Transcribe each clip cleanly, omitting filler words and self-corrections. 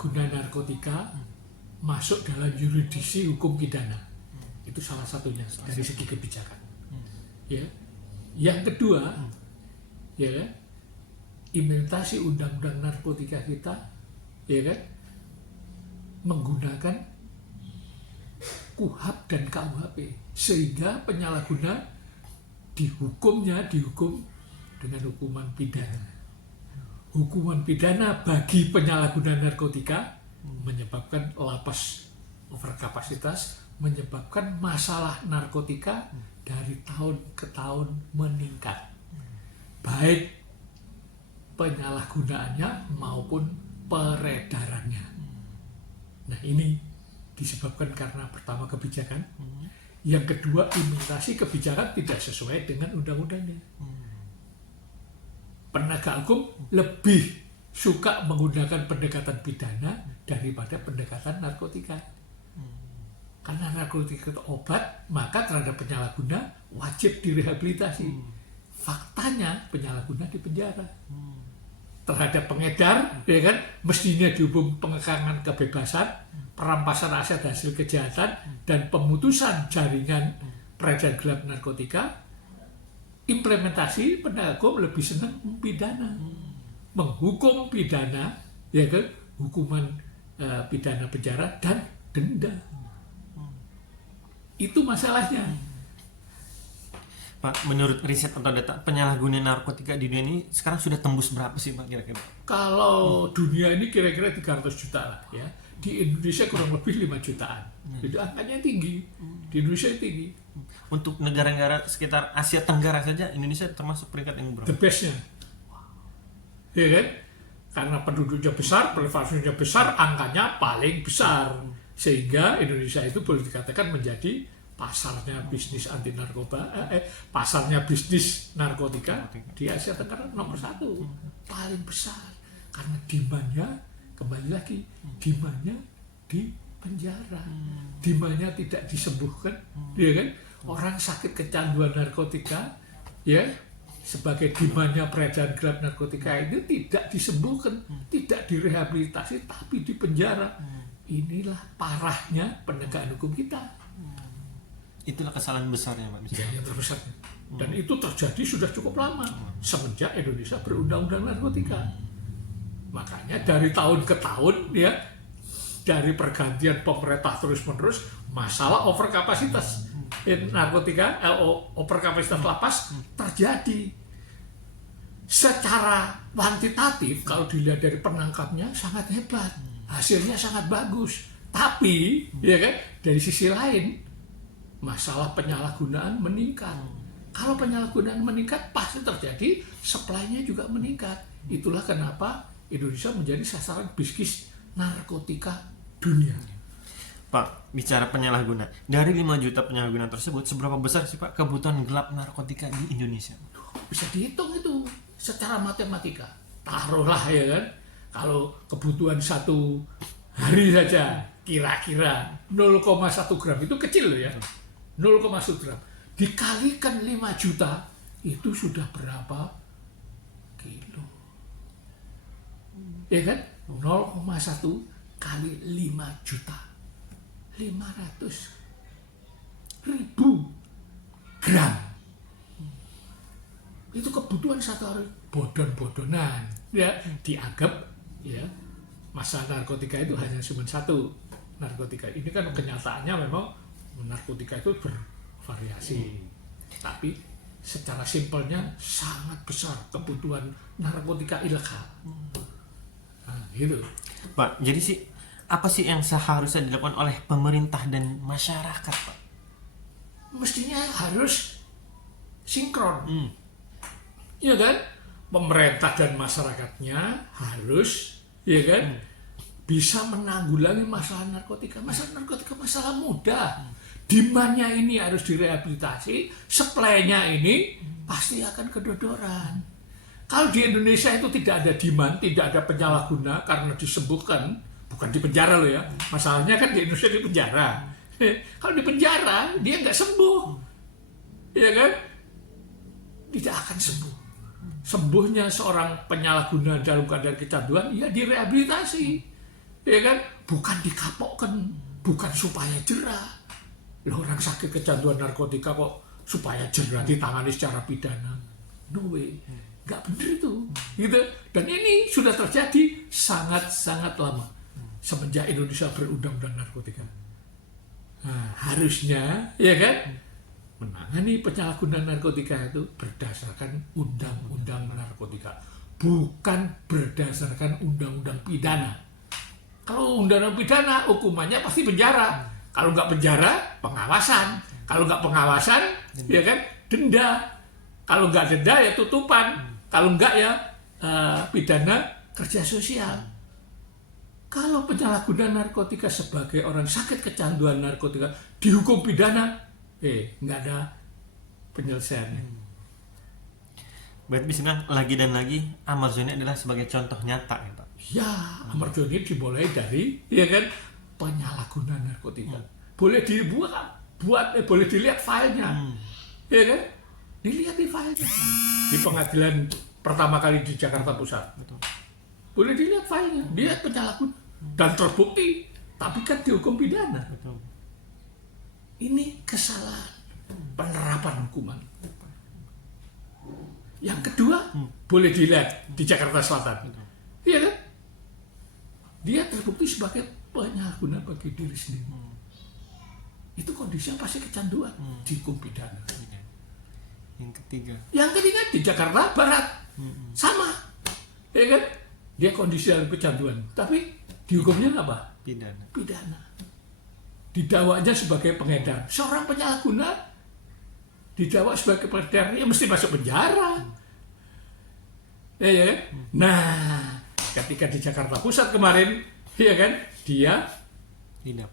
penyalahguna narkotika masuk dalam yurisdiksi hukum pidana. Itu salah satunya dari segi kebijakan. Ya. Yang kedua, ya kan, implementasi undang-undang narkotika kita, ya kan, menggunakan KUHP dan KUHP sehingga penyalahguna dihukum dengan hukuman pidana. Hukuman pidana bagi penyalahguna narkotika menyebabkan lapas overkapasitas, menyebabkan masalah narkotika dari tahun ke tahun meningkat, baik penyalahgunaannya maupun peredarannya. Nah, ini disebabkan karena pertama kebijakan, yang kedua implementasi kebijakan tidak sesuai dengan undang-undangnya. Penegak hukum lebih suka menggunakan pendekatan pidana daripada pendekatan narkotika. Karena narkotika itu obat, maka terhadap penyalahguna wajib direhabilitasi. Faktanya penyalahguna di penjara. Terhadap pengedar, ya kan, mestinya dihukum pengekangan kebebasan, perampasan aset hasil kejahatan, dan pemutusan jaringan peredaran gelap narkotika. Implementasi penegak hukum lebih senang pidana, menghukum pidana, ya kan, hukuman pidana penjara dan denda. Itu masalahnya. Pak, menurut riset atau data penyalahguna narkotika di dunia ini sekarang sudah tembus berapa sih Pak kira-kira? Kalau dunia ini kira-kira 300 juta lah ya. Di Indonesia kurang lebih 5 jutaan. Jadi angkanya tinggi. Di Indonesia tinggi. Untuk negara-negara sekitar Asia Tenggara saja Indonesia termasuk peringkat yang berapa? The best-nya. Ya kan? Karena penduduknya besar, prevalensinya besar, angkanya paling besar. Sehingga Indonesia itu boleh dikatakan menjadi pasarnya bisnis anti narkoba, pasarnya bisnis narkotika di Asia Tenggara nomor 1, paling besar. Karena demand-nya, kembali lagi, demand-nya di penjara, demand-nya tidak disembuhkan, ya kan? Orang sakit kecanduan narkotika, ya, sebagai demand-nya peredaran gelap narkotika itu tidak disembuhkan, tidak direhabilitasi, tapi di penjara. Inilah parahnya penegakan hukum kita. Itulah kesalahan besarnya Pak. Ya, yang terbesar. Dan itu terjadi sudah cukup lama semenjak Indonesia berundang-undang narkotika. Makanya dari tahun ke tahun, ya, dari pergantian pemerintah terus-menerus, masalah overkapasitas narkotika, overkapasitas lapas terjadi. Secara kuantitatif kalau dilihat dari penangkapnya sangat hebat, hasilnya sangat bagus. Tapi, ya kan, dari sisi lain masalah penyalahgunaan meningkat. Kalau penyalahgunaan meningkat pasti terjadi supply-nya juga meningkat. Itulah kenapa Indonesia menjadi sasaran bisnis narkotika dunia. Pak, bicara penyalahguna, dari 5 juta penyalahguna tersebut seberapa besar sih Pak kebutuhan gelap narkotika di Indonesia? Bisa dihitung itu secara matematika. Taruhlah, ya kan, kalau kebutuhan satu hari saja kira-kira 0,1 gram, itu kecil loh ya, 0,1 gram dikalikan 5 juta itu sudah berapa kilo, ya kan? 0,1 kali 5 juta, 500.000 gram. Itu kebutuhan satu hari. Bodon-bodonan, ya, dianggap, ya, masalah narkotika itu hanya cuma satu narkotika. Ini kan kenyataannya memang narkotika itu bervariasi, tapi secara simpelnya sangat besar kebutuhan narkotika ilegal. Nah, gitu. Pak, jadi sih apa sih yang seharusnya dilakukan oleh pemerintah dan masyarakat Pak? Mestinya harus sinkron, ya kan? Pemerintah dan masyarakatnya harus, ya kan, bisa menanggulangi masalah narkotika. Masalah narkotika masalah mudah. Demand-nya ini harus direhabilitasi, supply-nya ini pasti akan kedodoran. Kalau di Indonesia itu tidak ada demand, tidak ada penyalahguna karena disembuhkan, bukan di penjara loh ya. Masalahnya kan di Indonesia di penjara. Kalau di penjara dia nggak sembuh, ya kan? Tidak akan sembuh. Sembuhnya seorang penyalahguna dalam keadaan kecanduan, ya direhabilitasi, ya kan? Bukan dikapokkan, bukan supaya jerah. Loh, orang sakit kecanduan narkotika kok supaya jerah ditangani secara pidana? No way, nggak bener itu, gitu. Dan ini sudah terjadi sangat-sangat lama semenjak Indonesia berundang-undang narkotika. Nah, harusnya, ya kan, menangani penyalahgunaan narkotika itu berdasarkan undang-undang narkotika, bukan berdasarkan undang-undang pidana. Kalau undang-undang pidana, hukumannya pasti penjara. Kalau nggak penjara, pengawasan. Kalau nggak pengawasan, ya kan, denda. Kalau nggak denda, ya tutupan. Kalau nggak, ya pidana kerja sosial. Kalau penyalahgunaan narkotika sebagai orang sakit kecanduan narkotika dihukum pidana, nggak ada penyelesaiannya. Berarti bisa bilang lagi dan lagi Amazoni adalah sebagai contoh nyata ya Pak? Ya, Amazoni dimulai dari, ya kan, penyalahgunaan narkotika. Boleh boleh dilihat filenya, ya kan? Dilihat di filenya di pengadilan pertama kali di Jakarta Pusat. Betul. Boleh dilihat filenya, dia penyalahgunaan dan terbukti, tapi kan dihukum pidana. Betul. Ini kesalahan penerapan hukuman. Yang kedua, boleh dilihat di Jakarta Selatan. Iya kan? Dia terbukti sebagai penyalahguna bagi diri sendiri. Itu kondisinya pasti kecanduan, dihukum pidana. Yang ketiga di Jakarta Barat, sama. Ya kan? Dia kondisi kecanduan, tapi dihukumnya apa? Pidana. Didakwanya sebagai pengedar. Seorang penyalahguna didakwa sebagai pengedar, ya mesti masuk penjara. Ya. Nah, ketika di Jakarta Pusat kemarin, ya kan, dia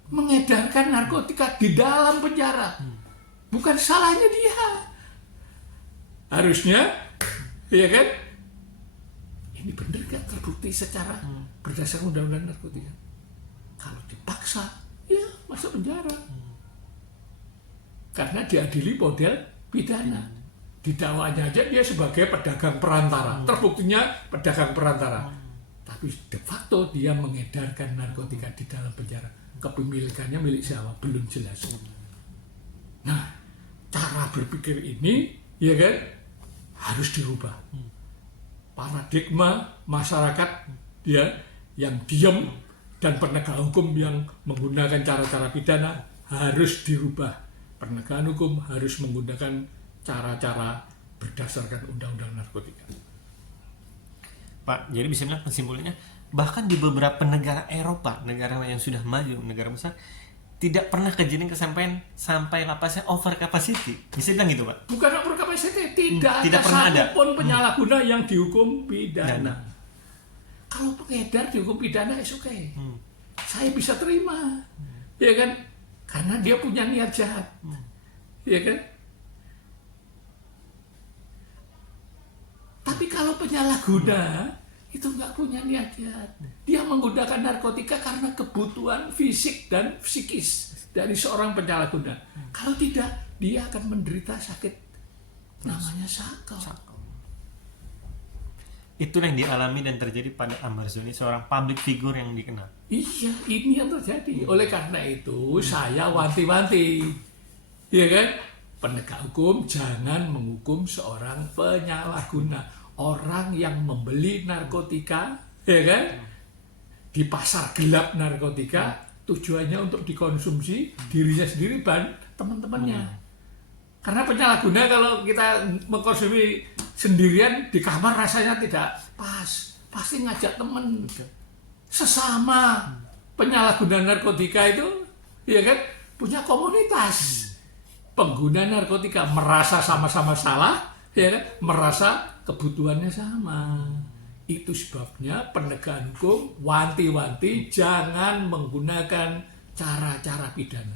mengedarkan narkotika di dalam penjara. Bukan salahnya dia. Harusnya, ya kan, ini benar gak terbukti secara berdasarkan undang-undang narkotika. Kalau dipaksa, ya masuk penjara. Karena diadili model pidana. Didakwanya aja dia sebagai pedagang perantara. Terbuktinya pedagang perantara. Tapi de facto dia mengedarkan narkotika di dalam penjara. Kepemilikannya milik siapa? Belum jelas. Nah, cara berpikir ini, ya kan, harus dirubah. Paradigma masyarakat, ya, yang diam dan penegak hukum yang menggunakan cara-cara pidana harus dirubah. Penegakan hukum harus menggunakan cara-cara berdasarkan undang-undang narkotika. Pak, jadi bisa bilang kesimpulannya, bahkan di beberapa negara Eropa, negara yang sudah maju, negara besar, tidak pernah kejadian kesampaian sampai lapasnya over capacity. Bisa bilang gitu, Pak? Bukan over capacity, tidak pernah ada ada satupun penyalahguna yang dihukum pidana. Kalau pengedar dihukum pidana, okay. Saya bisa terima, ya kan? Karena dia punya niat jahat, ya kan? Tapi kalau penyalahguna itu nggak punya niat jahat, dia menggunakan narkotika karena kebutuhan fisik dan psikis dari seorang penyalahguna. Kalau tidak, dia akan menderita sakit namanya sakau. Itu yang dialami dan terjadi pada Amazoni, seorang public figure yang dikenal. Iya, ini yang terjadi. Oleh karena itu, saya wanti-wanti, ya kan? Penegak hukum jangan menghukum seorang penyalahguna, orang yang membeli narkotika, ya kan? Di pasar gelap narkotika, tujuannya untuk dikonsumsi dirinya sendiri dan teman-temannya. Karena penyalahguna kalau kita mengkonsumsi sendirian di kamar rasanya tidak pas, pasti ngajak teman. Sesama penyalahguna narkotika itu, ya kan, punya komunitas. Pengguna narkotika merasa sama-sama salah, ya kan, merasa kebutuhannya sama. Itu sebabnya penegakan hukum wanti-wanti jangan menggunakan cara-cara pidana.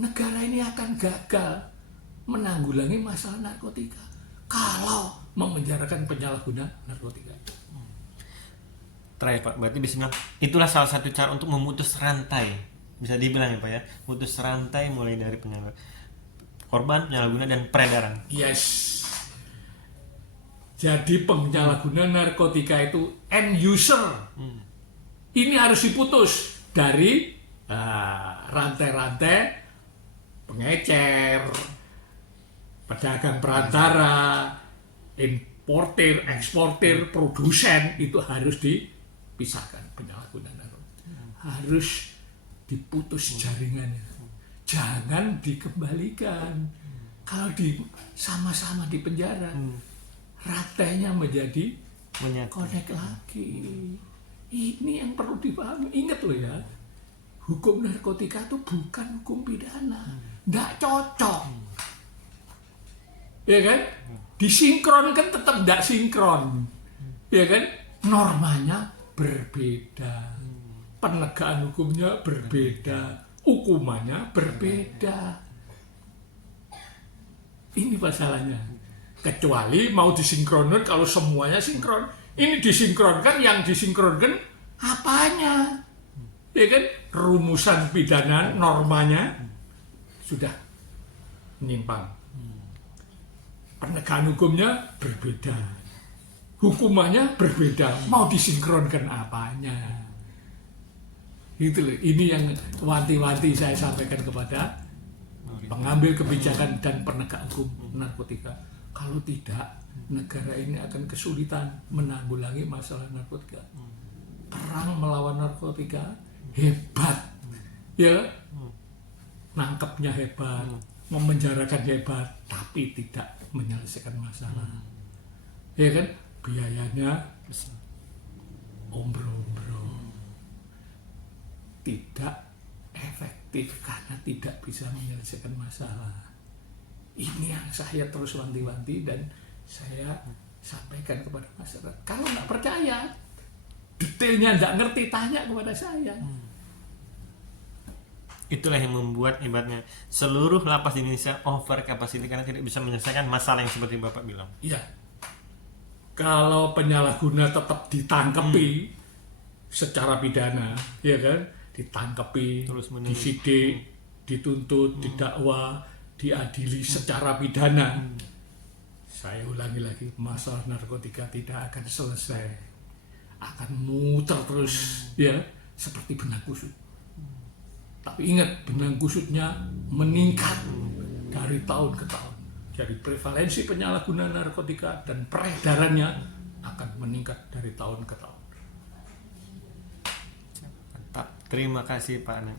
Negara ini akan gagal menanggulangi masalah narkotika kalau memenjarakan penyalahguna narkotika. Terakhir Pak, berarti bisa bilang itulah salah satu cara untuk memutus rantai, bisa dibilang ya Pak ya, memutus rantai mulai dari korban, penyalahguna dan peredaran. Yes. Jadi penyalahguna narkotika itu end user, Ini harus diputus dari rantai-rantai pengecer, pedagang perantara, importir, eksportir, produsen, itu harus dipisahkan penyalahgunaan narkotika. Harus diputus jaringannya. Jangan dikembalikan. Kalau sama-sama di penjara, rantainya menjadi connect lagi. Ini yang perlu dipahami. Ingat loh ya, hukum narkotika itu bukan hukum pidana. Nggak cocok. Ya kan? Disinkronkan tetap nggak sinkron. Ya kan? Normanya berbeda. Penegakan hukumnya berbeda. Hukumannya berbeda. Ini masalahnya. Kecuali mau disinkronkan, kalau semuanya sinkron. Ini disinkronkan, yang disinkronkan apanya? Ya kan? Rumusan pidana normanya sudah menyimpang. Penegakan hukumnya berbeda. Hukumannya berbeda. Mau disinkronkan apanya? Itu loh. Ini yang wanti-wanti saya sampaikan kepada pengambil kebijakan dan penegak hukum narkotika. Kalau tidak, negara ini akan kesulitan menanggulangi masalah narkotika. Perang melawan narkotika hebat, ya, nangkepnya hebat, memenjarakan hebat, tapi tidak menyelesaikan masalah. Ya kan, biayanya ombro-ombro, tidak efektif karena tidak bisa menyelesaikan masalah. Ini yang saya terus wanti-wanti dan saya sampaikan kepada masyarakat. Kalau nggak percaya, detailnya nggak ngerti, tanya kepada saya. Itulah yang membuat ibaratnya seluruh lapas di Indonesia over capacity karena tidak bisa menyelesaikan masalah yang seperti Bapak bilang. Iya. Kalau penyalahguna tetap ditangkepi secara pidana, ya kan? Ditangkepi, disidik, dituntut, didakwa, diadili secara pidana. Saya ulangi lagi, masalah narkotika tidak akan selesai, akan muter terus, ya, seperti benang kusut. Tapi ingat, benang kusutnya meningkat dari tahun ke tahun. Jadi prevalensi penyalahgunaan narkotika dan peredarannya akan meningkat dari tahun ke tahun. Mantap. Terima kasih Pak Anang.